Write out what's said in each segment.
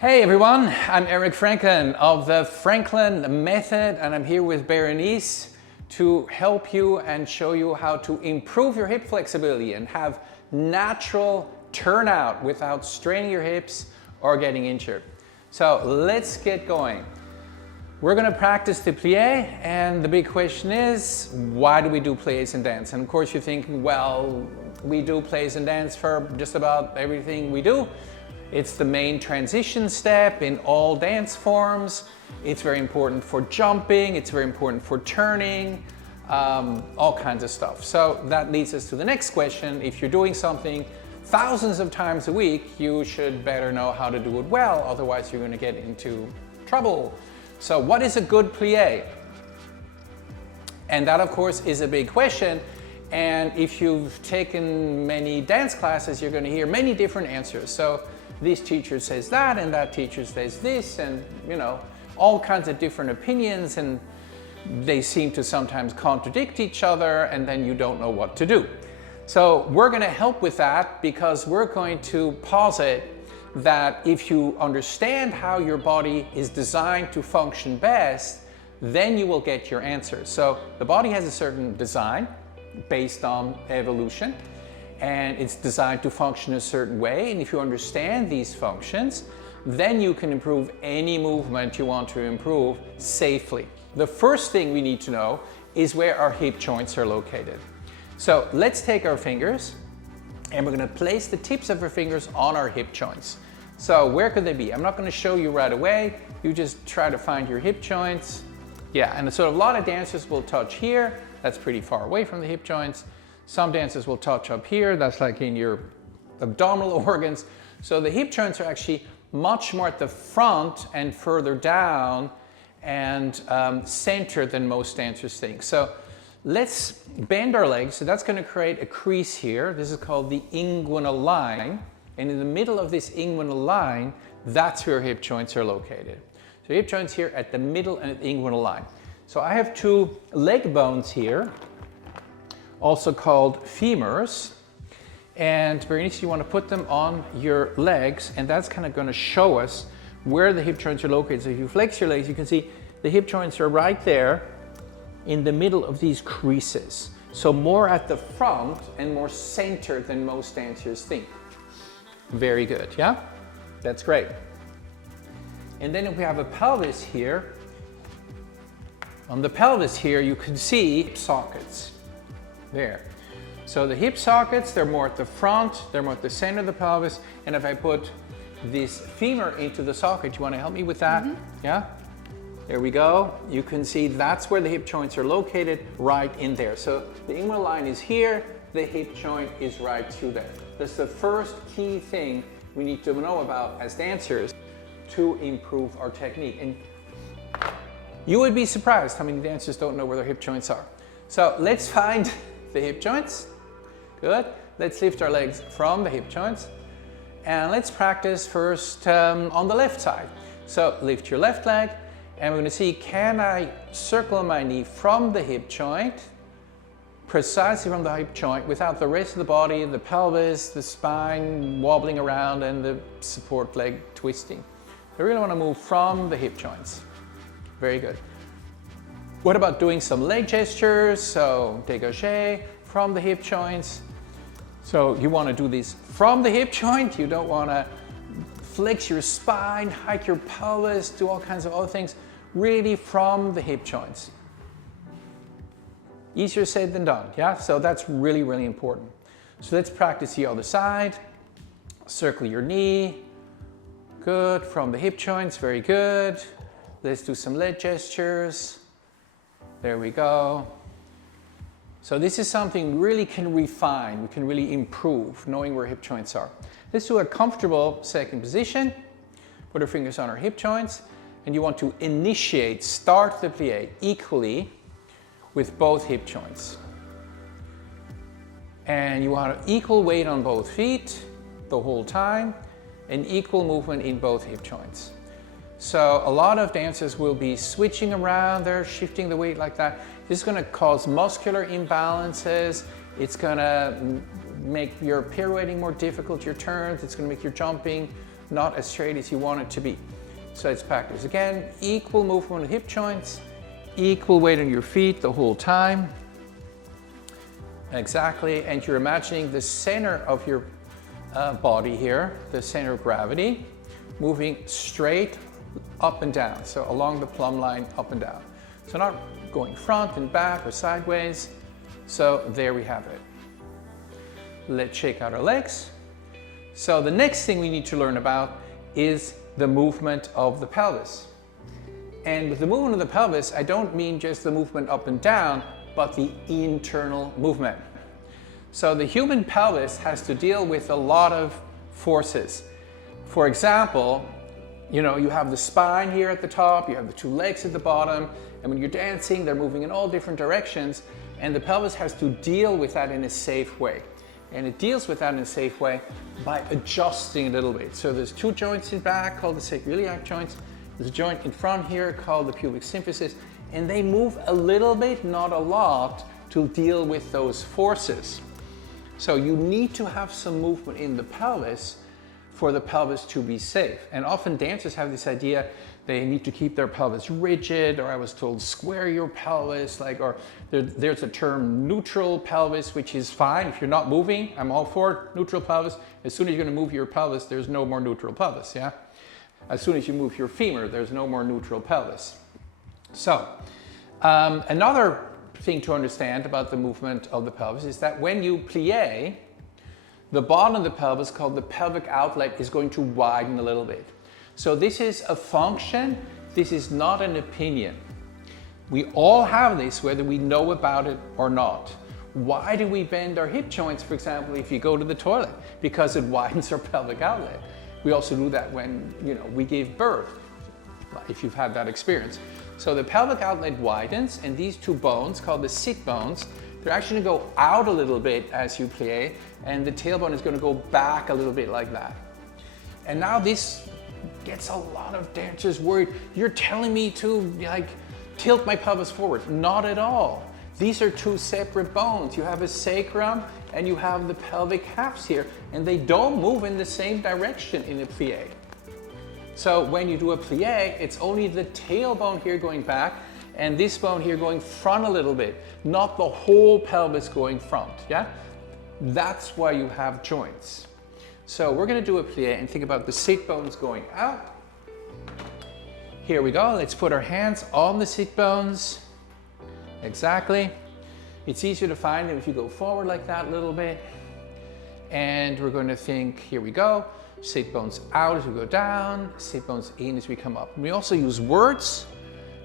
Hey everyone, I'm Eric Franklin of the Franklin Method, and I'm here with Berenice to help you and show you how to improve your hip flexibility and have natural turnout without straining your hips or getting injured. So let's get going. We're going to practice the plié, and the big question is, why do we do pliés in dance? And of course you're thinking, well, we do pliés in dance for just about everything we do. It's the main transition step in all dance forms. It's very important for jumping, it's very important for turning, all kinds of stuff. So that leads us to the next question. If you're doing something thousands of times a week, you should better know how to do it well, otherwise you're going to get into trouble. So what is a good plié? And that of course is a big question. And if you've taken many dance classes, you're going to hear many different answers. So this teacher says that, and that teacher says this, and you know, all kinds of different opinions, and they seem to sometimes contradict each other, and then you don't know what to do. So we're going to help with that, because we're going to posit that if you understand how your body is designed to function best, then you will get your answers. So the body has a certain design based on evolution, and it's designed to function a certain way, and if you understand these functions, then you can improve any movement you want to improve safely. The first thing we need to know is where our hip joints are located. So let's take our fingers, and we're going to place the tips of our fingers on our hip joints. So where could they be? I'm not going to show you right away. You just try to find your hip joints. Yeah, and so a lot of dancers will touch here. That's pretty far away from the hip joints. Some dancers will touch up here. That's like in your abdominal organs. So the hip joints are actually much more at the front and further down and centered than most dancers think. So let's bend our legs. So that's going to create a crease here. This is called the inguinal line. And in the middle of this inguinal line, that's where hip joints are located. So hip joints here at the middle and the inguinal line. So I have two leg bones here, also called femurs. And Berenice, you want to put them on your legs, and that's kind of going to show us where the hip joints are located. So if you flex your legs, you can see the hip joints are right there in the middle of these creases. So more at the front and more centered than most dancers think. Very good, yeah? That's great. And then if we have a pelvis here, on the pelvis here you can see hip sockets. There. So the hip sockets, they're more at the front, they're more at the center of the pelvis, and if I put this femur into the socket, you want to help me with that? Yeah? There we go. You can see that's where the hip joints are located, right in there. So the inguinal line is here, the hip joint is right through there. That's the first key thing we need to know about as dancers to improve our technique. And you would be surprised how many dancers don't know where their hip joints are. So let's find the hip joints. Good. Let's lift our legs from the hip joints. And let's practice first on the left side. So lift your left leg, and we're going to see, can I circle my knee from the hip joint, precisely from the hip joint, without the rest of the body, the pelvis, the spine wobbling around, and the support leg twisting. I really want to move from the hip joints. Very good. What about doing some leg gestures? So dégagé from the hip joints. So you want to do this from the hip joint. You don't want to flex your spine, hike your pelvis, do all kinds of other things. Really from the hip joints. Easier said than done, yeah? So that's really, really important. So let's practice the other side. Circle your knee. Good. From the hip joints. Very good. Let's do some leg gestures. There we go. So this is something we really can refine, we can really improve, knowing where hip joints are. Let's do a comfortable second position. Put our fingers on our hip joints, and you want to initiate, start the plié equally with both hip joints. And you want equal weight on both feet the whole time, and equal movement in both hip joints. So a lot of dancers will be switching around, they're shifting the weight like that. This is going to cause muscular imbalances. It's going to make your pirouetting more difficult, your turns. It's going to make your jumping not as straight as you want it to be. So let's practice again. Equal movement of hip joints, equal weight on your feet the whole time. Exactly, and you're imagining the center of your body here, the center of gravity, moving straight up and down, so along the plumb line, up and down. So not going front and back or sideways. So there we have it. Let's shake out our legs. So the next thing we need to learn about is the movement of the pelvis. And with the movement of the pelvis, I don't mean just the movement up and down, but the internal movement. So the human pelvis has to deal with a lot of forces. For example, you have the spine here at the top, you have the two legs at the bottom, and when you're dancing, they're moving in all different directions, and the pelvis has to deal with that in a safe way. And it deals with that in a safe way by adjusting a little bit. So there's two joints in back called the sacroiliac joints. There's a joint in front here called the pubic symphysis, and they move a little bit, not a lot, to deal with those forces. So you need to have some movement in the pelvis for the pelvis to be safe. And often dancers have this idea they need to keep their pelvis rigid, or I was told square your pelvis, or there's a term neutral pelvis, which is fine. If you're not moving, I'm all for neutral pelvis. As soon as you're gonna move your pelvis, there's no more neutral pelvis, yeah? As soon as you move your femur, there's no more neutral pelvis. So, another thing to understand about the movement of the pelvis is that when you plie, the bottom of the pelvis, called the pelvic outlet, is going to widen a little bit. So this is a function, this is not an opinion. We all have this, whether we know about it or not. Why do we bend our hip joints, for example, if you go to the toilet? Because it widens our pelvic outlet. We also do that when we give birth, if you've had that experience. So the pelvic outlet widens, and these two bones, called the sit bones, they're actually going to go out a little bit as you plie, and the tailbone is going to go back a little bit like that. And now this gets a lot of dancers worried. You're telling me to tilt my pelvis forward. Not at all. These are two separate bones. You have a sacrum and you have the pelvic halves here, and they don't move in the same direction in a plie. So when you do a plie, it's only the tailbone here going back and this bone here going front a little bit, not the whole pelvis going front, yeah? That's why you have joints. So we're gonna do a plie and think about the sit bones going out. Here we go, let's put our hands on the sit bones. Exactly. It's easier to find them if you go forward like that a little bit. And we're going to think, here we go, sit bones out as we go down, sit bones in as we come up. And we also use words,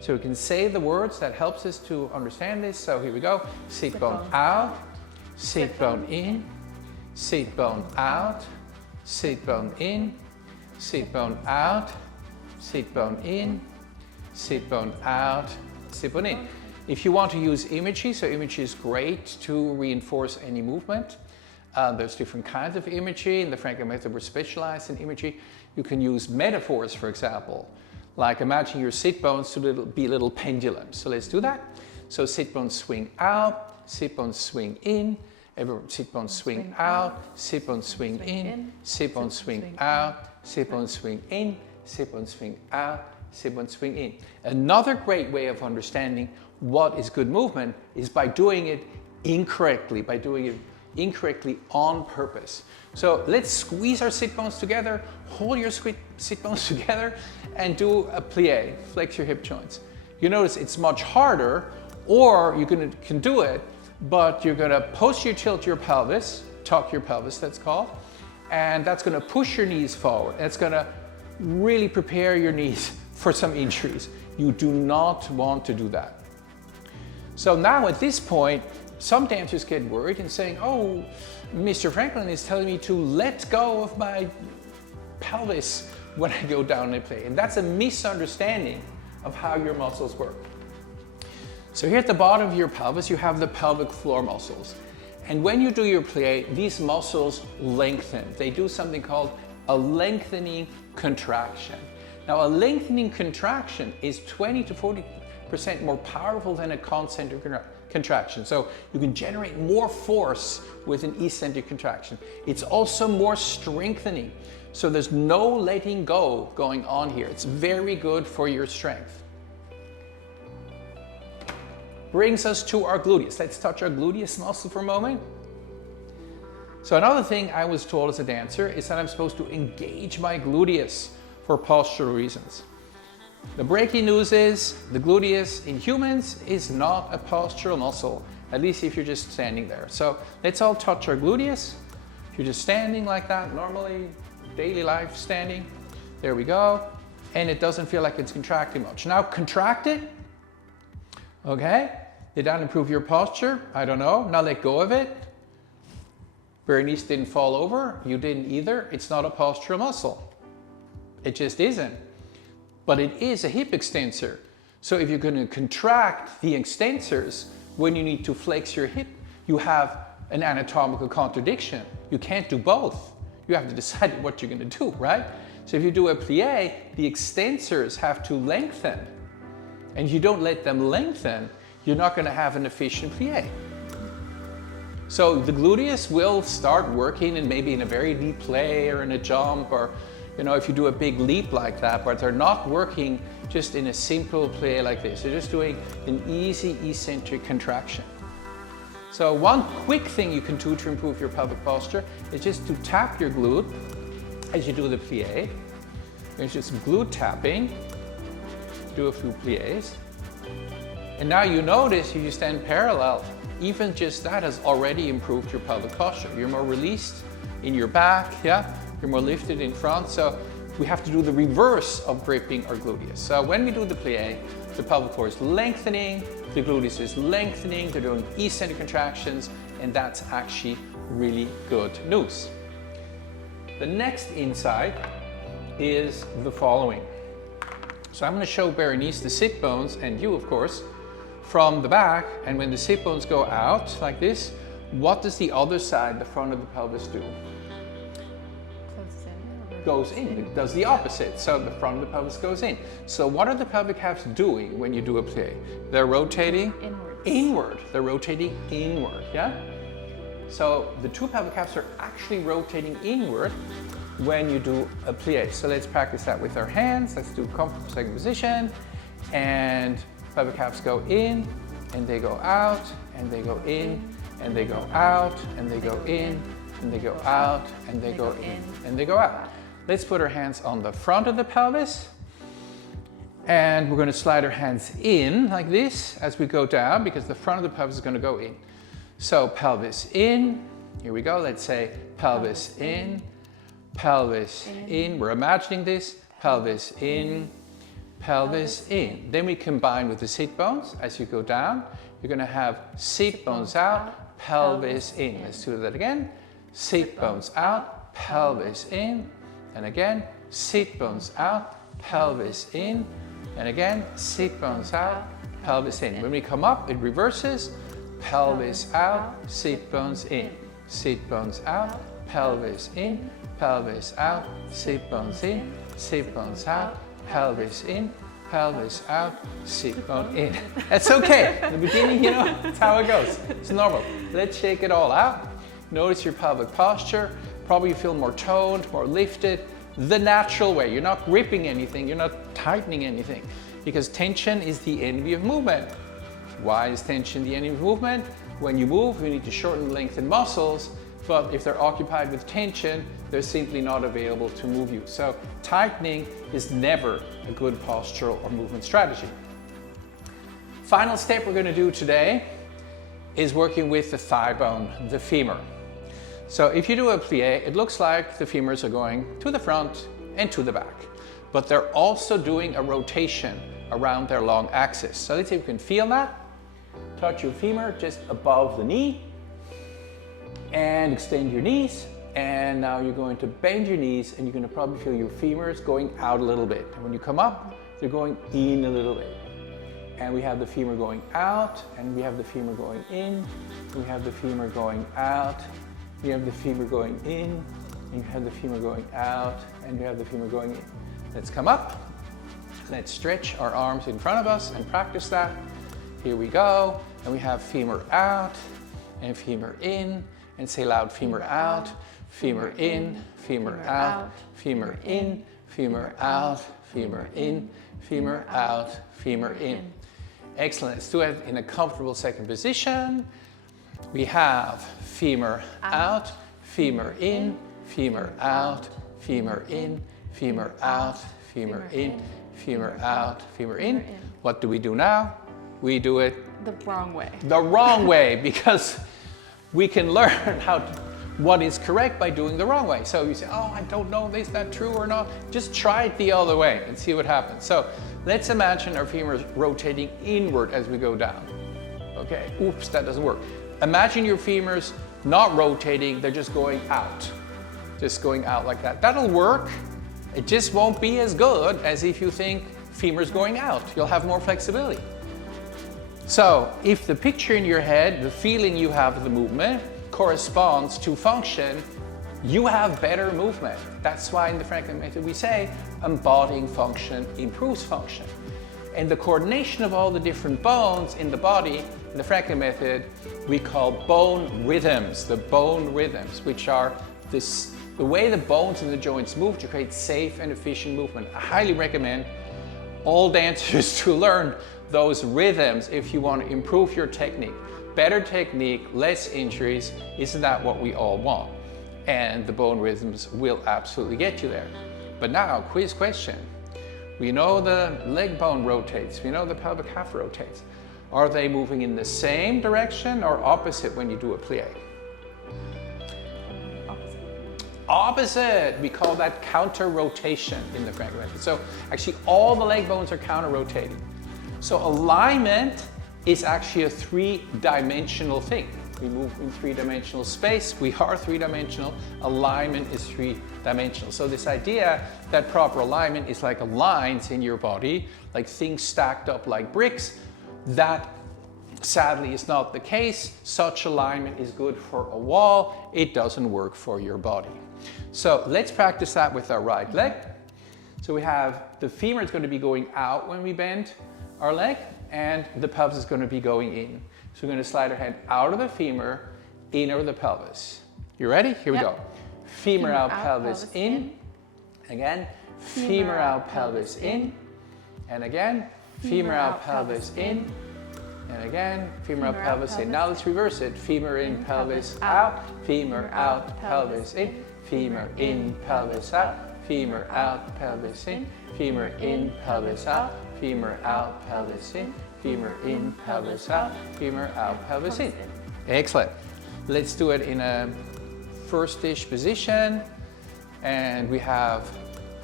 so we can say the words. That helps us to understand this. So here we go, sit bone out, sit bone in, sit bone out, sit bone in, sit bone out, sit bone in, sit bone out, sit bone in. If you want to use imagery, so imagery is great to reinforce any movement. There's different kinds of imagery. In the Franklin method, we're specialized in imagery. You can use metaphors, for example, like imagine your sit bones to be little pendulums. So let's do that. So sit bones swing out, sit bones swing in, sit bones swing out, sit bones swing in, sit bones swing out, sit bones swing in, sit bones swing out, sit bones swing in. Another great way of understanding what is good movement is by doing it incorrectly, on purpose. So let's squeeze our sit bones together, hold your sit bones together, and do a plie, flex your hip joints. You notice it's much harder, or you can do it, but you're gonna posterior tilt your pelvis, tuck your pelvis, that's called, and that's gonna push your knees forward. It's gonna really prepare your knees for some injuries. You do not want to do that. So now at this point, some dancers get worried and saying, oh, Mr. Franklin is telling me to let go of my pelvis when I go down and plie. And that's a misunderstanding of how your muscles work. So here at the bottom of your pelvis, you have the pelvic floor muscles. And when you do your plie, these muscles lengthen. They do something called a lengthening contraction. Now, a lengthening contraction is 20 to 40% more powerful than a concentric contraction. So you can generate more force with an eccentric contraction. It's also more strengthening. So there's no letting go going on here. It's very good for your strength. Brings us to our gluteus. Let's touch our gluteus muscle for a moment. So another thing I was told as a dancer is that I'm supposed to engage my gluteus for postural reasons. The breaking news is the gluteus in humans is not a postural muscle, at least if you're just standing there. So let's all touch our gluteus. If you're just standing like that, normally, daily life standing, there we go. And it doesn't feel like it's contracting much. Now contract it, okay? Did that improve your posture? I don't know. Now let go of it. Berenice didn't fall over. You didn't either. It's not a postural muscle. It just isn't. But it is a hip extensor. So if you're going to contract the extensors when you need to flex your hip, you have an anatomical contradiction. You can't do both. You have to decide what you're going to do, right? So if you do a plie, the extensors have to lengthen. And if you don't let them lengthen, you're not going to have an efficient plie. So the gluteus will start working and maybe in a very deep play or in a jump, or if you do a big leap like that, but they're not working just in a simple play like this. They're just doing an easy eccentric contraction. So one quick thing you can do to improve your pelvic posture is just to tap your glute as you do the plie. There's just glute tapping. Do a few plies. And now you notice you stand parallel. Even just that has already improved your pelvic posture. You're more released in your back, yeah? You're more lifted in front. So we have to do the reverse of gripping our gluteus. So when we do the plie, the pelvic floor is lengthening, the gluteus is lengthening, they're doing eccentric contractions, and that's actually really good news. The next insight is the following. So I'm going to show Berenice the sit bones, and you, of course, from the back, and when the sit bones go out like this, what does the other side, the front of the pelvis, do? Goes in. It does the opposite. So the front of the pelvis goes in. So what are the pelvic halves doing when you do a plie? They're rotating inward. They're rotating inward, yeah? So the two pelvic halves are actually rotating inward when you do a plie. So let's practice that with our hands. Let's do comfortable second position. And pelvic halves go in, and they go out, and they go in, and they go out, and they go in, and they go out, and they go in, and they go out. Let's put our hands on the front of the pelvis, and we're going to slide our hands in like this as we go down, because the front of the pelvis is going to go in. So pelvis in, here we go, let's say pelvis in, pelvis in. We're imagining this, pelvis in, pelvis in. Then we combine with the sit bones as you go down. You're going to have sit bones out, pelvis in. Let's do that again. Sit bones out, pelvis in. And again, sit bones out, pelvis in. And again, sit bones out, pelvis in. When we come up, it reverses. Pelvis out, sit bones in. Sit bones out, pelvis in. Pelvis out, sit bones in. Sit bones out, pelvis in, pelvis out, sit bone in. That's okay. In the beginning, that's how it goes. It's normal. Let's shake it all out. Notice your pelvic posture. Probably you feel more toned, more lifted. The natural way. You're not gripping anything. You're not tightening anything. Because tension is the enemy of movement. Why is tension the enemy of movement? When you move, you need to shorten and lengthen muscles. But if they're occupied with tension, they're simply not available to move you. So tightening is never a good postural or movement strategy. Final step we're going to do today is working with the thigh bone, the femur. So if you do a plie, it looks like the femurs are going to the front and to the back, but they're also doing a rotation around their long axis. So let's see if you can feel that. Touch your femur just above the knee. And extend your knees, and now you're going to bend your knees, and you're going to probably feel your femurs going out a little bit. And when you come up, they're going in a little bit. And we have the femur going out, and we have the femur going in, we have the femur going out, we have the femur going in, and you have the femur going out, and we have the femur going in. Let's come up. Let's stretch our arms in front of us and practice that. Here we go. And we have femur out and femur in, and say loud, femur out, femur in, femur out, femur in, femur out, femur in, femur out, femur in. Excellent. Let's do it in a comfortable second position. We have femur out, femur in, femur out, femur in, femur out, femur in, femur out, femur in. What do we do now? We do it the wrong way. The wrong way, because we can learn what is correct by doing the wrong way. So you say, oh, I don't know, is that true or not? Just try it the other way and see what happens. So let's imagine our femurs rotating inward as we go down. Okay, oops, that doesn't work. Imagine your femurs not rotating, they're just going out. Just going out like that. That'll work. It just won't be as good as if you think femurs going out. You'll have more flexibility. So if the picture in your head, the feeling you have of the movement corresponds to function, you have better movement. That's why in the Franklin method we say embodying function improves function. And the coordination of all the different bones in the body, in the Franklin method, we call bone rhythms. The bone rhythms, which are the way the bones and the joints move to create safe and efficient movement. I highly recommend all dancers to learn those rhythms if you want to improve your technique. Better technique, less injuries, isn't that what we all want? And the bone rhythms will absolutely get you there. But now, quiz question. We know the leg bone rotates, we know the pelvic half rotates. Are they moving in the same direction or opposite when you do a plie? Opposite. We call that counter rotation in the Franklin method. So actually all the leg bones are counter rotating. So alignment is actually a three-dimensional thing. We move in three-dimensional space. We are three-dimensional. Alignment is three-dimensional. So this idea that proper alignment is like lines in your body, like things stacked up like bricks, that sadly is not the case. Such alignment is good for a wall. It doesn't work for your body. So let's practice that with our right leg. So we have the femur is going to be going out when we bend our leg, and the pelvis is going to be going in. So we're going to slide our hand out of the femur, in over the pelvis. You ready? Here we go. Femur out, pelvis in. Again, femur out, pelvis in. And again, femur out, pelvis in. And again, femur out, pelvis in. Now let's reverse it. Femur in, pelvis out. Femur out, pelvis in. Femur in, pelvis out. Femur out, pelvis in. Femur in, pelvis out. Femur out, pelvis in. Femur in, pelvis out. Femur out, pelvis in. Excellent. Let's do it in a first-ish position. And we have,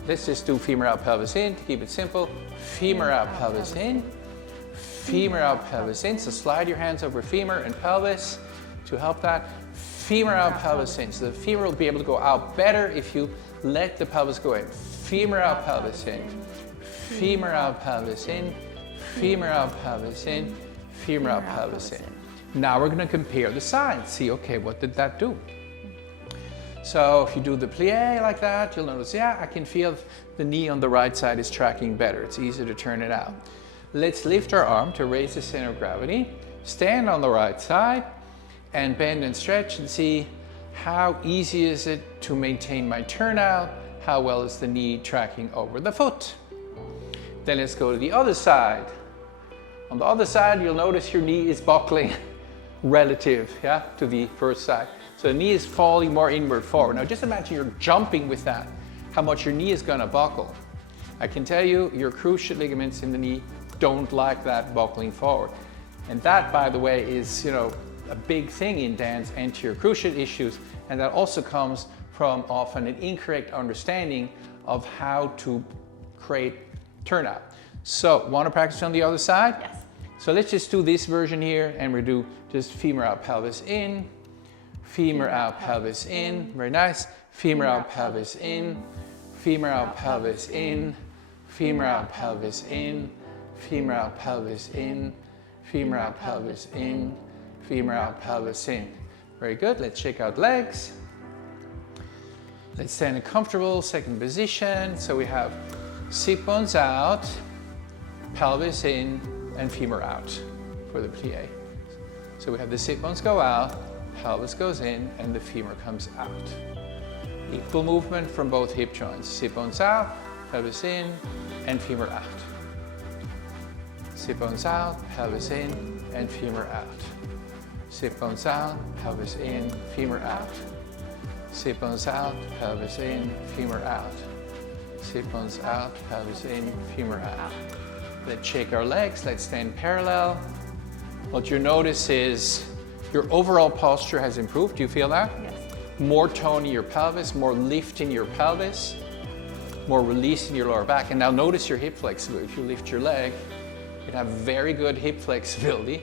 let's just do femur out, pelvis in to keep it simple. Femur out, pelvis in. Femur out, pelvis in. So slide your hands over femur and pelvis to help that. Femur out, pelvis in. So the femur will be able to go out better if you let the pelvis go in. Femur out, pelvis in. Femur out, pelvis in. Femur out, pelvis in. Femur out, pelvis in. Now we're going to compare the sides. See, okay, what did that do? So if you do the plie like that, you'll notice, yeah, I can feel the knee on the right side is tracking better. It's easier to turn it out. Let's lift our arm to raise the center of gravity. Stand on the right side and bend and stretch and see how easy is it to maintain my turnout. How well is the knee tracking over the foot? Then let's go to the other side. On the other side, you'll notice your knee is buckling relative to the first side. So the knee is falling more inward forward. Now just imagine you're jumping with that, how much your knee is going to buckle. I can tell you your cruciate ligaments in the knee don't like that buckling forward. And that, by the way, is a big thing in dance, anterior cruciate issues, and that also comes from often an incorrect understanding of how to create turnout. So, want to practice on the other side? Yes. So let's just do this version here, and we do just femur out, pelvis in, femur out, pelvis in. Very nice. Femur out, pelvis in, femur out, pelvis in, femur out, pelvis in, femur out, pelvis in, femur out, pelvis in, femur out, pelvis in. Very good. Let's check out legs. Let's stand in comfortable second position. So we have sit bones out, pelvis in, and femur out for the plie. So we have the sit bones go out, pelvis goes in, and the femur comes out. Equal movement from both hip joints. Sit bones out, pelvis in, and femur out. Sit bones out, pelvis in, and femur out. Sit bones out, pelvis in, femur out. Sit bones out, pelvis in, femur out. Sit bones out, pelvis in, femur out. Let's shake our legs, let's stand parallel. What you notice is your overall posture has improved. Do you feel that? Yes. More tone in your pelvis, more lift in your pelvis, more release in your lower back. And now notice your hip flexibility. If you lift your leg, you have very good hip flexibility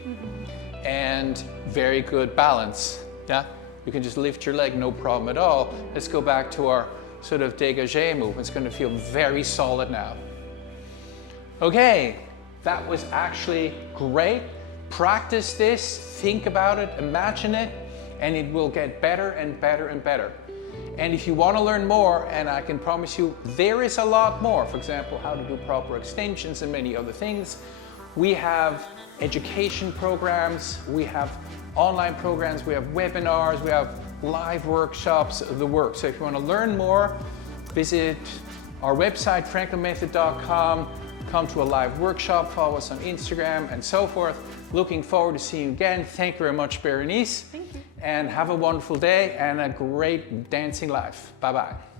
and very good balance. Yeah? You can just lift your leg, no problem at all. Let's go back to our sort of dégagé movement. It's going to feel very solid now. Okay, that was actually great. Practice this, think about it, imagine it, and it will get better and better and better. And if you want to learn more, and I can promise you there is a lot more, for example, how to do proper extensions and many other things, we have education programs, we have online programs, we have webinars, we have live workshops, the work. So if you want to learn more, visit our website, franklinmethod.com, come to a live workshop, follow us on Instagram and so forth. Looking forward to seeing you again. Thank you very much, Berenice. Thank you. And have a wonderful day and a great dancing life. Bye-bye.